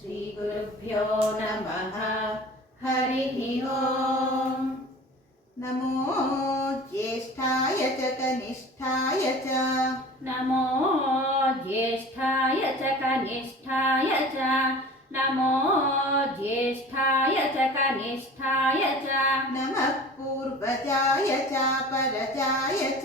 श्रीगुरुभ्यो नमः। हरिः ओम्। नमो ज्येष्ठाय च कनिष्ठाय च। नमो ज्येष्ठाय च कनिष्ठाय च। नमो ज्येष्ठाय च कनिष्ठाय च। नमः पूर्वजाय च परजाय च।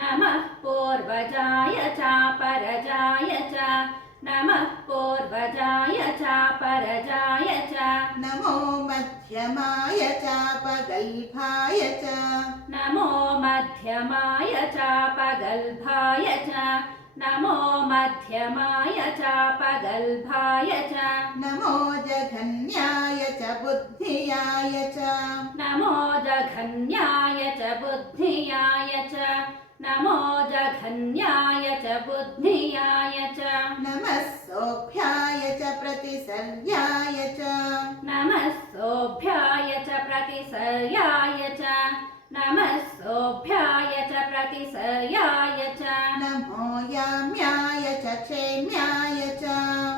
नमः पूर्वजाय च परजाय च। नमः पूर्वजाय च परजाय च। नमो मध्यमाय च पगल्भाय च। नमो मध्यमाय च पगल्भाय च। नमो मध्यमाय च पगल्भाय च। नमो जघन्याय च बुद्धियाय च। नमो जघन्याय च बुद्धियाय च। नमो जघन्याय च बुद्धियाय च। नमः सोऽभ्याय च प्रतिसर्याय च। नमः सोऽभ्याय च प्रतिसर्याय च। नमः सोऽभ्याय च प्रतिसर्याय च। नमो याम्याय च क्षेम्याय च।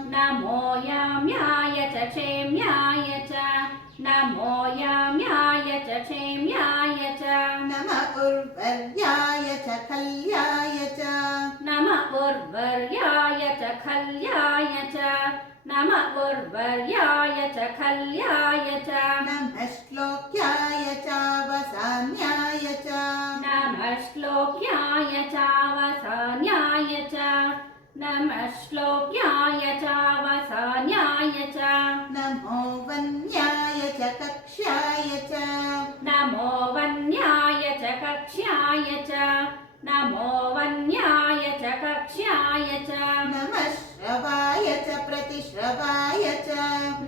नमो याम्याय च क्षेम्याय च। नमो याम्याय च क्षेम्याय च। नमः उर्वर्याय च खल्याय च। नमः उर्वर्याय च खल्याय च। नमः उर्वर्याय च खल्याय च। नमः श्लोक्याय चावसान्याय च। नमः श्लोक्याय चावसान्याय च। नमः श्लोक्याय चावसान्याय च। नमो वन्याय च कक्ष्याय च। नमो वन्याय च कक्ष्याय च। नमो वन्याय च कक्ष्याय च। नमः श्रवाय च प्रतिश्रवाय च।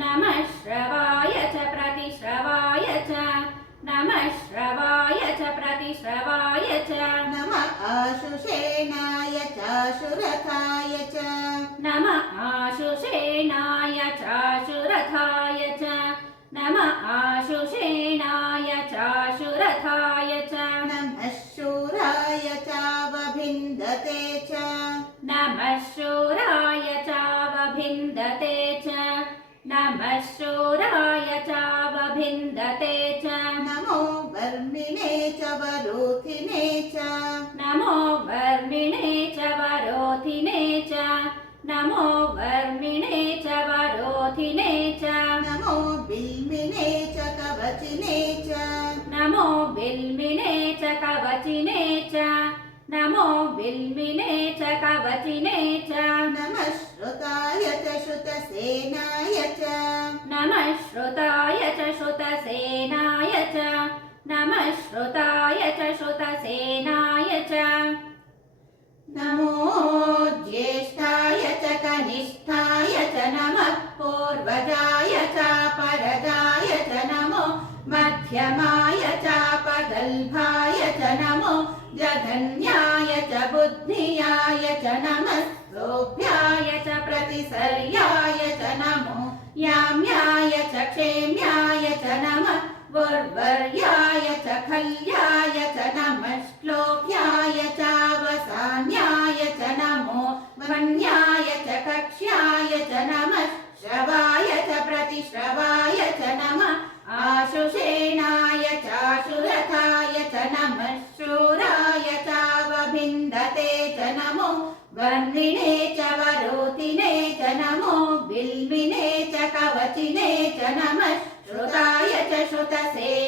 नमः श्रवाय च प्रतिश्रवाय च। नमः श्रवाय च प्रतिश्रवाय च। नमः आशुषेणाय चाशुरथाय च। नमः आशुषेणाय चाशुरथाय च। नमः आशुषेणाय चाशुरथाय च। नमः शूराय चावभिन्दते च। नमः शूराय चावभिन्दते च। नमः शूराय चावभिन्दते च। नमो वर्मिणे च वरोधिने च। नमो वर्मिणे च वरोधिने च। नमो वर्मिणे च वरोधिने च। नमो बिल्मिने च कवचिने च। नमो बिल्मिने च कवचिने च। नमो बिल्मिने च कवचिने च। नमः श्रुताय च श्रुतसेनाय च। नमः श्रुताय च श्रुतसेनाय च। नमः श्रुताय च श्रुतसेनाय च। नमो ज्येष्ठाय च कनिष्ठाय च। नमः पूर्वजाय च परजाय च। नमो मध्यमाय च पगल्भाय च। नमो जघन्याय च बुद्धियाय च। नमः सोऽभ्याय च प्रतिसर्याय च। नमो याम्याय च क्षेम्याय च। नमः उर्वर्याय च खल्याय च। नमः श्लोक्याय चावसान्याय च। नमो वन्याय च कक्ष्याय च। नमः श्रवाय च प्रतिश्रवाय च। नमः आशुषेणाय चाशुरथाय च। नमः शूराय चावभिन्दते च। नमो वर्मिणे च वरोधिने च। नमो बिल्मिने च कवचिने च। नमः श्रुताय च श्रुतसेनाय